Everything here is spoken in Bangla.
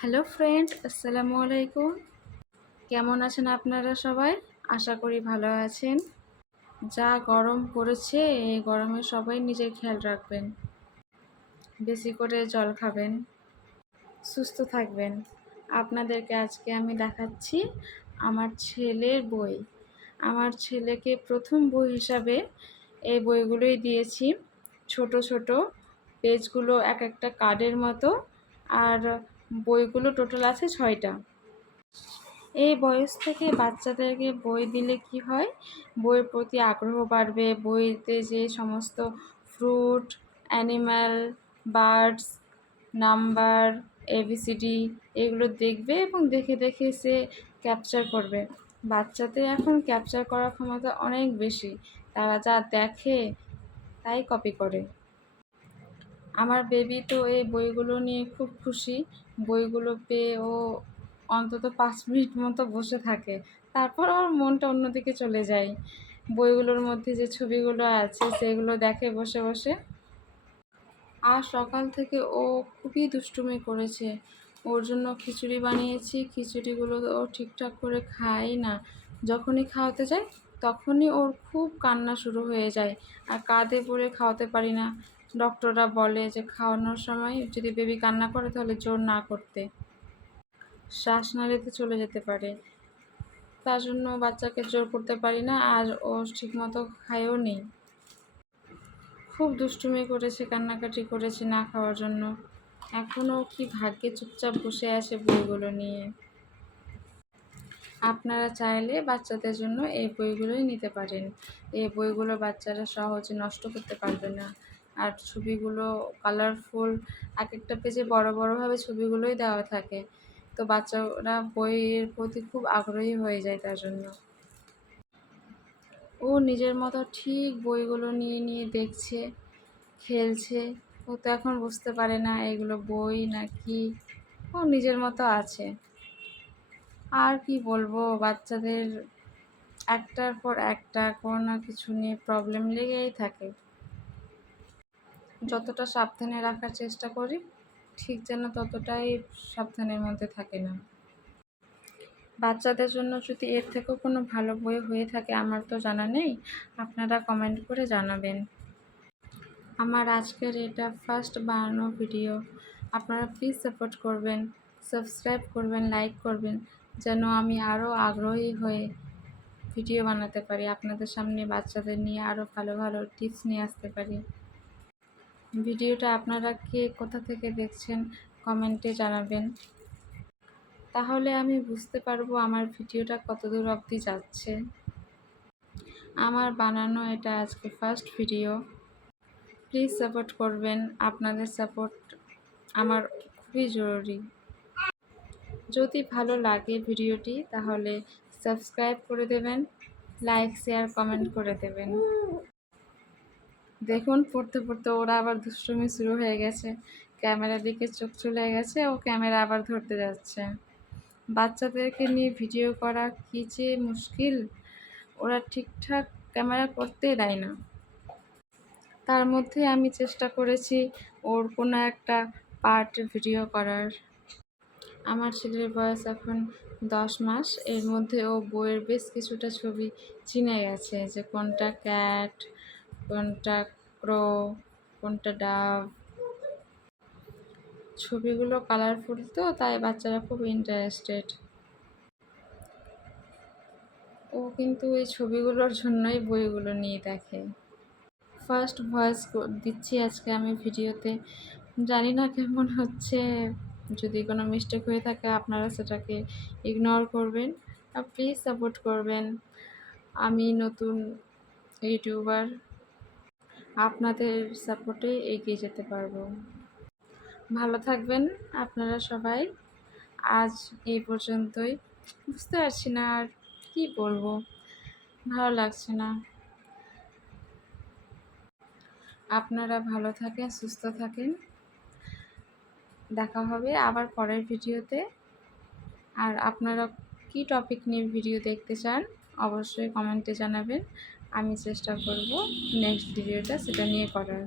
হ্যালো ফ্রেন্ড, আসসালামু আলাইকুম। কেমন আছেন আপনারা সবাই? আশা করি ভালো আছেন। যা গরম পড়েছে, এই গরমে সবাই নিজের খেয়াল রাখবেন। বেশি করে জল খাবেন, সুস্থ থাকবেন। আপনাদেরকে আজকে আমি দেখাচ্ছি আমার ছেলের বই। আমার ছেলেকে প্রথম বই হিসাবে এই বইগুলোই দিয়েছি। ছোট ছোট পেজগুলো এক একটা কার্ডের মতো, আর বইগুলো টোটাল আছে 6টা। এই বয়স থেকে বাচ্চাদেরকে বই দিলে কি হয়, বইয়ের প্রতি আগ্রহ বাড়বে। বইতে যে সমস্ত fruit, animal, birds, number, A B C D এগুলো দেখবে এবং দেখে দেখে সে ক্যাপচার করবে। বাচ্চাদের এখন ক্যাপচার করার ক্ষমতা অনেক বেশি। তারা যা দেখে তাই কপি করে। আমার বেবি তো এই বইগুলো নিয়ে খুব খুশি। বইগুলো পেয়ে ও অন্তত 5 মিনিট মতো বসে থাকে, তারপর ওর মনটা অন্যদিকে চলে যায়। বইগুলোর মধ্যে যে ছবিগুলো আছে সেগুলো দেখে বসে বসে। আর সকাল থেকে ও খুবই দুষ্টুমি করেছে। ওর জন্য খিচুড়ি বানিয়েছি, খিচুড়িগুলো ও ঠিকঠাক করে খায় না। যখনই খাওয়াতে যাই তখনই ওর খুব কান্না শুরু হয়ে যায়, আর কাঁধে পড়ে খাওয়াতে পারি না। ডক্টররা বলে যে খাওয়ানোর সময় যদি বেবি কান্না করে তাহলে জোর না করতে, শ্বাসনালীতে চলে যেতে পারে। তার জন্য বাচ্চাকে জোর করতে পারি না, আর ও ঠিকমতো খায়ও নি। খুব দুষ্টুমি করেছে, কান্নাকাটি করেছে না খাওয়ার জন্য। এখনও কি ভাগ্যে চুপচাপ বসে আছে বইগুলো নিয়ে। আপনারা চাইলে বাচ্চাদের জন্য এই বইগুলোই নিতে পারেন। এই বইগুলো বাচ্চারা সহজে নষ্ট করতে পারবে না। আর ছবিগুলো কালারফুল, এক একটা পেজে বড় বড়ভাবে ছবিগুলোই দেওয়া থাকে। তো বাচ্চারা বইয়ের প্রতি খুব আগ্রহী হয়ে যায় তার জন্য। ও নিজের মতো ঠিক বইগুলো নিয়ে নিয়ে দেখছে, খেলছে। ও তো এখন বুঝতে পারে না এগুলো বই নাকি, ও নিজের মতো আছে। আর কি বলবো, বাচ্চাদের একটার পর একটা কোনো না কিছু নিয়ে প্রবলেম লেগেই থাকে। যতটা সাবধানে রাখার চেষ্টা করি, ঠিক যেন ততটাই সাবধানের মধ্যে থাকে না। বাচ্চাদের জন্য যদি এর থেকেও কোনো ভালো বই হয়ে থাকে, আমার তো জানা নেই, আপনারা কমেন্ট করে জানাবেন। আমার আজকের এটা ফার্স্ট বানানো ভিডিও। আপনারা প্লিজ সাপোর্ট করবেন, সাবস্ক্রাইব করবেন, লাইক করবেন, যেন আমি আরও আগ্রহী হয়ে ভিডিও বানাতে পারি, আপনাদের সামনে বাচ্চাদের নিয়ে আরও ভালো ভালো টিপস নিয়ে আসতে পারি। ভিডিওটা আপনারা কে কোথা থেকে দেখছেন কমেন্টে জানাবেন, তাহলে আমি বুঝতে পারবো আমার ভিডিওটা কতদূর অবধি যাচ্ছে। আমার বানানো এটা আজকে ফার্স্ট ভিডিও। প্লিজ সাপোর্ট করবেন, আপনাদের সাপোর্ট আমার খুবই জরুরি। যদি ভালো লাগে ভিডিওটি তাহলে সাবস্ক্রাইব করে দেবেন, লাইক, শেয়ার, কমেন্ট করে দেবেন। দেখুন পড়তে পড়তে ওরা আবার দুষ্টুমি শুরু হয়ে গেছে, ক্যামেরার দিকে চোখ চলে গেছে, ও ক্যামেরা আবার ধরতে যাচ্ছে। বাচ্চাদেরকে নিয়ে ভিডিও করা কী যে মুশকিল, ওরা ঠিকঠাক ক্যামেরা করতেই দেয় না। তার মধ্যে আমি চেষ্টা করেছি ওর কোনো একটা পার্টের ভিডিও করার। আমার ছেলের বয়স এখন 10 মাস। এর মধ্যে ও বইয়ের বেশ কিছুটা ছবি চিনে গেছে, যে কোনটা ক্যাট, কোনটা ক্রো, কোনটা ডাব। ছবিগুলো কালারফুল তো, তাই বাচ্চারা খুব ইন্টারেস্টেড। ও কিন্তু এই ছবিগুলোর জন্যই বইগুলো নিয়ে দেখে। ফার্স্ট ভয়েস দিচ্ছি আজকে আমি ভিডিওতে, জানি না কেমন হচ্ছে। যদি কোনো মিস্টেক হয়ে থাকে আপনারা সেটাকে ইগনোর করবেন, আর প্লিজ সাপোর্ট করবেন। আমি নতুন ইউটিউবার, আপনাদের সাপোর্টে এগিয়ে যেতে পারবো। ভালো থাকবেন আপনারা সবাই। আজ এই পর্যন্তই। বুঝতে পারছি না আর কি বলবো, ভালো লাগছে না। আপনারা ভালো থাকেন, সুস্থ থাকেন। দেখা হবে আবার পরের ভিডিওতে। আর আপনারা কী টপিক নিয়ে ভিডিও দেখতে চান অবশ্যই কমেন্টে জানাবেন। আমি চেষ্টা করব নেক্সট ভিডিওটা সেটা নিয়ে করার।